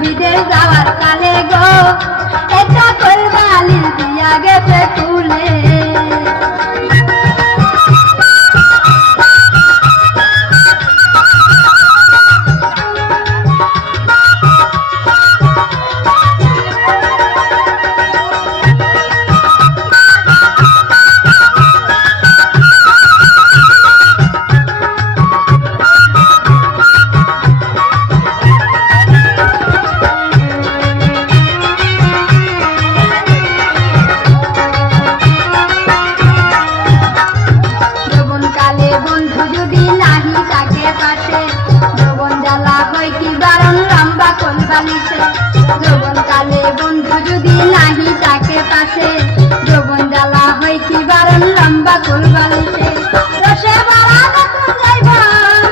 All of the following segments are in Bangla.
বিদেশ যাওয়ার কালে গো এটা কলবালি দিয়া গেছে তুলে। যৌবন কালে বন্ধু যদি নাহি তাকে পাশে যৌবন জ্বালা হয় কি বারণ লম্বা কোল বালিশে। রসে ভরা নতুন জীবন,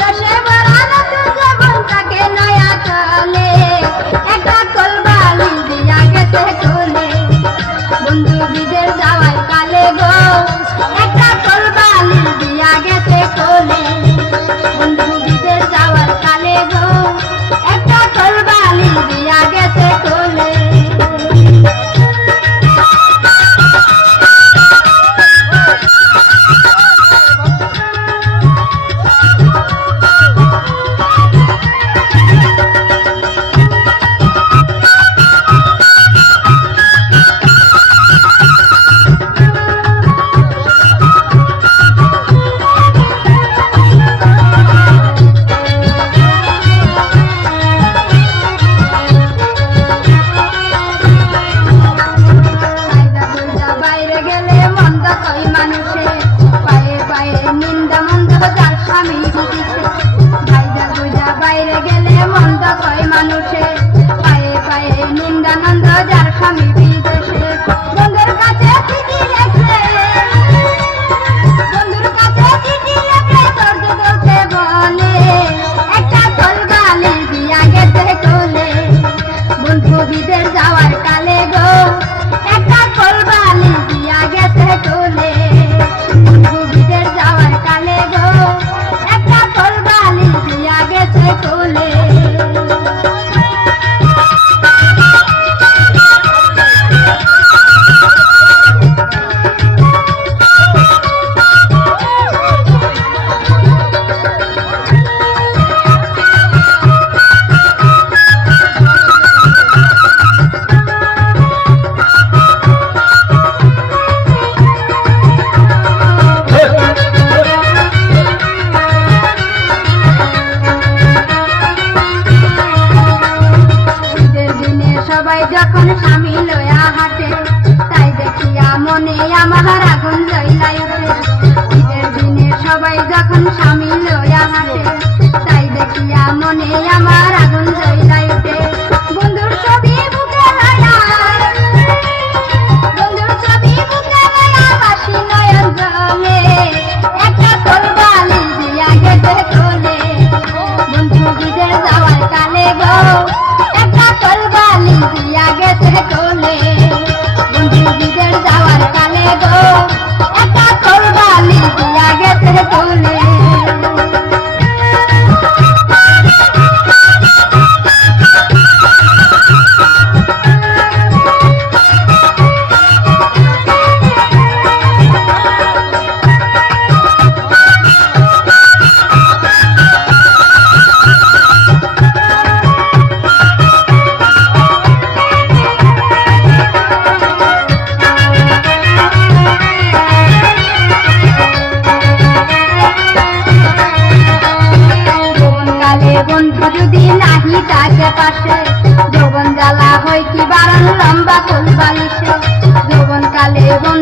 রসে ভরা নতুন জীবন তাকে নয়া চলে একটা কোল বালি দিয়া গেছে কোলে। বন্ধু বিদেশ যাওয়ার কালে গো একটা কোল বালি দিয়া গেছে কোলে। বন্ধু বিদেশ যাওয়ার কালে গো একটা কোলবালি দিয়া গেছে কোলে।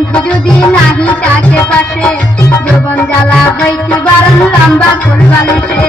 বন্ধু যদি নাহি থাকে পাশে যৌবন জ্বালা হইতে বারণ লম্বা ফুল বালিশে